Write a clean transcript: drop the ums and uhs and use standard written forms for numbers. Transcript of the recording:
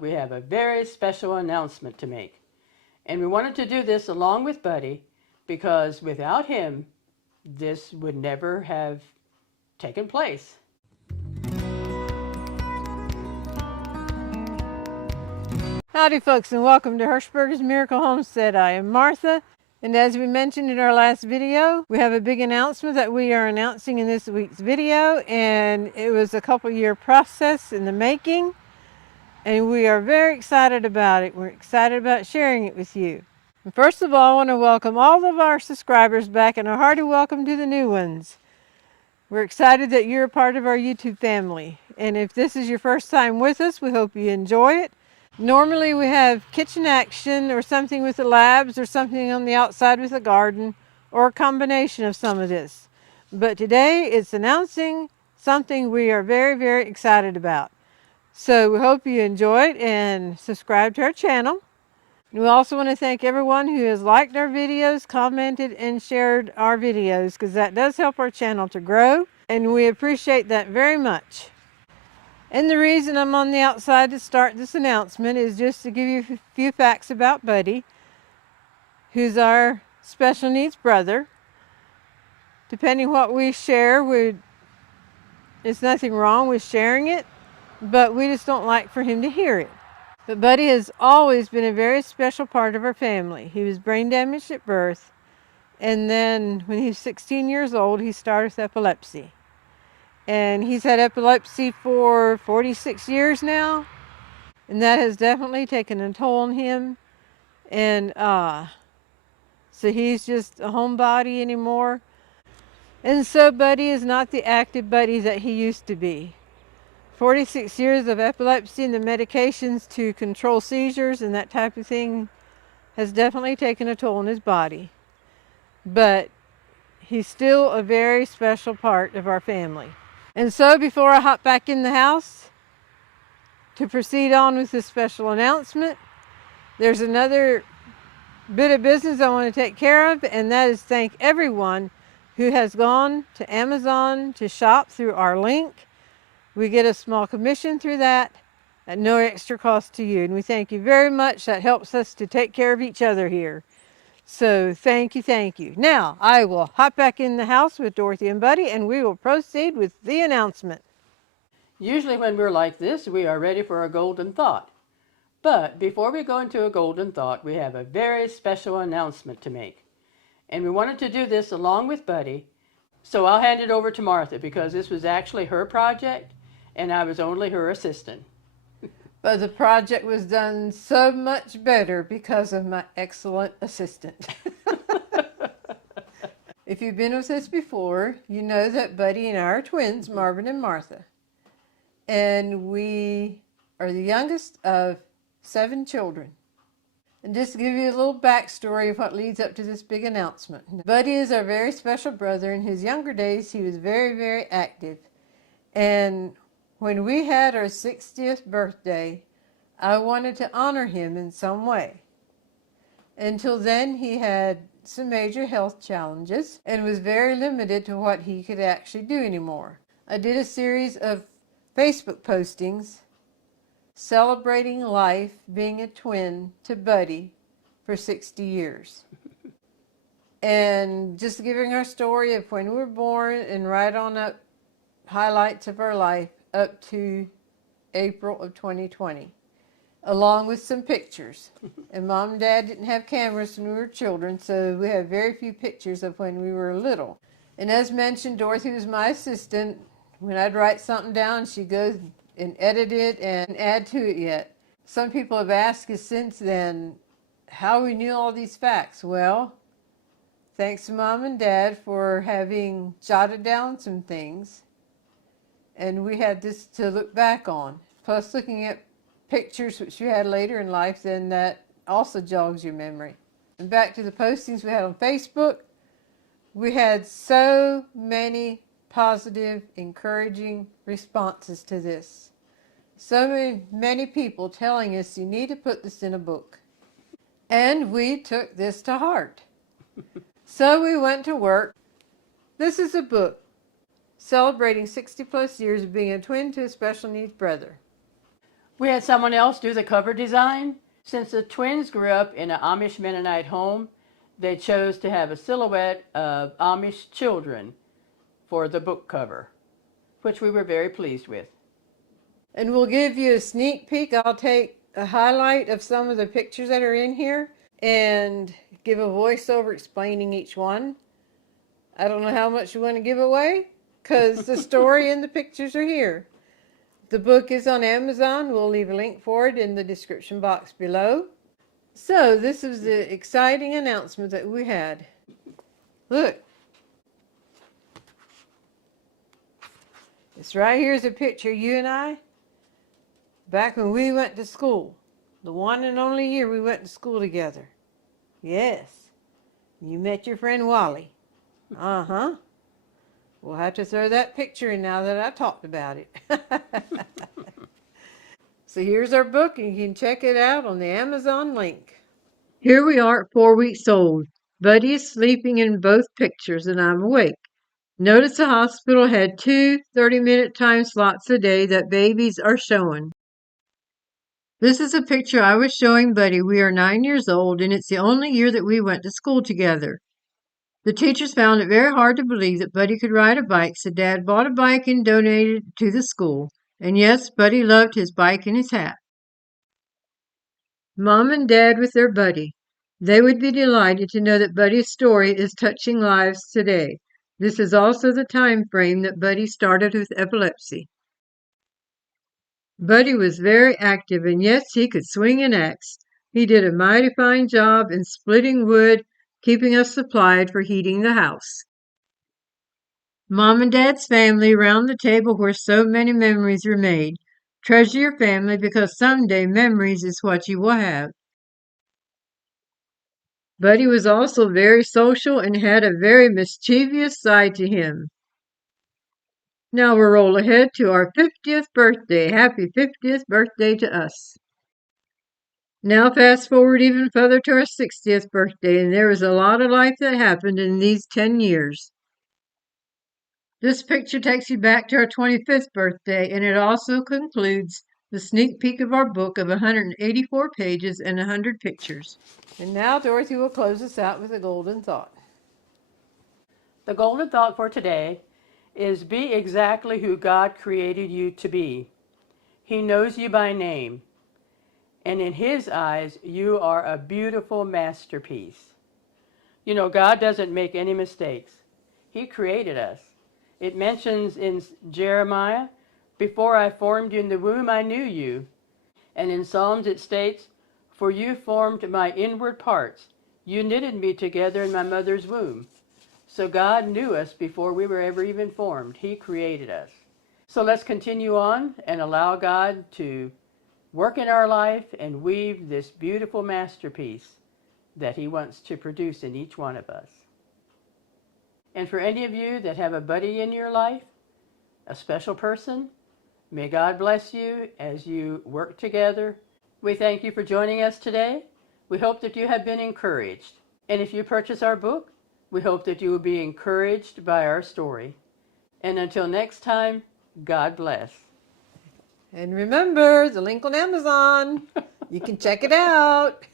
We have a very special announcement to make. And we wanted to do this along with Buddy because without him, this would never have taken place. Howdy folks, and welcome to Hershberger's Miracle Homestead. I am Martha, and as we mentioned in our last video, we have a big announcement that we are announcing in this week's video, and it was a couple-year process in the making, and we are very excited about it. We're excited about sharing it with you. And first of all, I want to welcome all of our subscribers back, and a hearty welcome to the new ones. We're excited that you're a part of our YouTube family, and if this is your first time with us, we hope you enjoy it. Normally we have kitchen action or something with the labs or something on the outside with the garden or a combination of some of this. But today it's announcing something we are very, very excited about. So we hope you enjoy it and subscribe to our channel. We also want to thank everyone who has liked our videos, commented, and shared our videos because that does help our channel to grow, and we appreciate that very much. And the reason I'm on the outside to start this announcement is just to give you a few facts about Buddy, who's our special needs brother. Depending what we share, there's nothing wrong with sharing it, but we just don't like for him to hear it. But Buddy has always been a very special part of our family. He was brain damaged at birth, and then when he was 16 years old, he started with epilepsy. And he's had epilepsy for 46 years now, and that has definitely taken a toll on him. And so he's just a homebody anymore. And so Buddy is not the active Buddy that he used to be. 46 years of epilepsy and the medications to control seizures and that type of thing has definitely taken a toll on his body. But he's still a very special part of our family. And so before I hop back in the house to proceed on with this special announcement, there's another bit of business I want to take care of, and that is thank everyone who has gone to Amazon to shop through our link. We get a small commission through that at no extra cost to you, and we thank you very much. That helps us to take care of each other here. So thank you, thank you. Now, I will hop back in the house with Dorothy and Buddy, and we will proceed with the announcement. Usually when we're like this, we are ready for a golden thought. But before we go into a golden thought, we have a very special announcement to make. And we wanted to do this along with Buddy, so I'll hand it over to Martha because this was actually her project, and I was only her assistant. But the project was done so much better because of my excellent assistant. If you've been with us before, you know that Buddy and I are twins, Marvin and Martha. And we are the youngest of 7 children. And just to give you a little backstory of what leads up to this big announcement. Buddy is our very special brother. In his younger days, he was very, very active. And when we had our 60th birthday, I wanted to honor him in some way. Until then, he had some major health challenges and was very limited to what he could actually do anymore. I did a series of Facebook postings celebrating life being a twin to Buddy for 60 years. And just giving our story of when we were born and right on up, highlights of our life up to April of 2020, along with some pictures. And Mom and Dad didn't have cameras when we were children, so we have very few pictures of when we were little. And as mentioned, Dorothy was my assistant. When I'd write something down, she'd go and edit it and add to it yet. Some people have asked us since then how we knew all these facts. Well, thanks to Mom and Dad for having jotted down some things. And we had this to look back on. Plus looking at pictures which you had later in life, then that also jogs your memory. And back to the postings we had on Facebook, we had so many positive, encouraging responses to this. So many people telling us you need to put this in a book. And we took this to heart. So we went to work. This is a book celebrating 60 plus years of being a twin to a special needs brother. We had someone else do the cover design. Since the twins grew up in an Amish Mennonite home, they chose to have a silhouette of Amish children for the book cover, which we were very pleased with. And we'll give you a sneak peek. I'll take a highlight of some of the pictures that are in here and give a voiceover explaining each one. I don't know how much you want to give away because the story and the pictures are here. The book is on Amazon. We'll leave a link for it in the description box below. So this is the exciting announcement that we had. Look. It's right here's a picture of you and I back when we went to school. The one and only year we went to school together. Yes. You met your friend Wally. Uh-huh. We'll have to throw that picture in now that I talked about it. So here's our book, and you can check it out on the Amazon link. Here we are at 4 weeks old. Buddy is sleeping in both pictures, and I'm awake. Notice the hospital had 2 30-minute time slots a day that babies are showing. This is a picture I was showing Buddy. We are 9 years old, and it's the only year that we went to school together. The teachers found it very hard to believe that Buddy could ride a bike, so Dad bought a bike and donated it to the school. And yes, Buddy loved his bike and his hat. Mom and Dad with their Buddy. They would be delighted to know that Buddy's story is touching lives today. This is also the time frame that Buddy started with epilepsy. Buddy was very active, and yes, he could swing an axe. He did a mighty fine job in splitting wood, keeping us supplied for heating the house. Mom and Dad's family around the table where so many memories were made. Treasure your family because someday memories is what you will have. Buddy was also very social and had a very mischievous side to him. Now we'll roll ahead to our 50th birthday. Happy 50th birthday to us. Now fast forward even further to our 60th birthday, and there was a lot of life that happened in these 10 years. This picture takes you back to our 25th birthday, and it also concludes the sneak peek of our book of 184 pages and 100 pictures. And now Dorothy will close us out with a golden thought. The golden thought for today is be exactly who God created you to be. He knows you by name, and in His eyes, you are a beautiful masterpiece. You know, God doesn't make any mistakes. He created us. It mentions in Jeremiah, before I formed you in the womb, I knew you. And in Psalms it states, for you formed my inward parts. You knitted me together in my mother's womb. So God knew us before we were ever even formed. He created us. So let's continue on and allow God to work in our life and weave this beautiful masterpiece that He wants to produce in each one of us. And for any of you that have a buddy in your life, a special person, may God bless you as you work together. We thank you for joining us today. We hope that you have been encouraged. And if you purchase our book, we hope that you will be encouraged by our story. And until next time, God bless. And remember, the link on Amazon. You can check it out.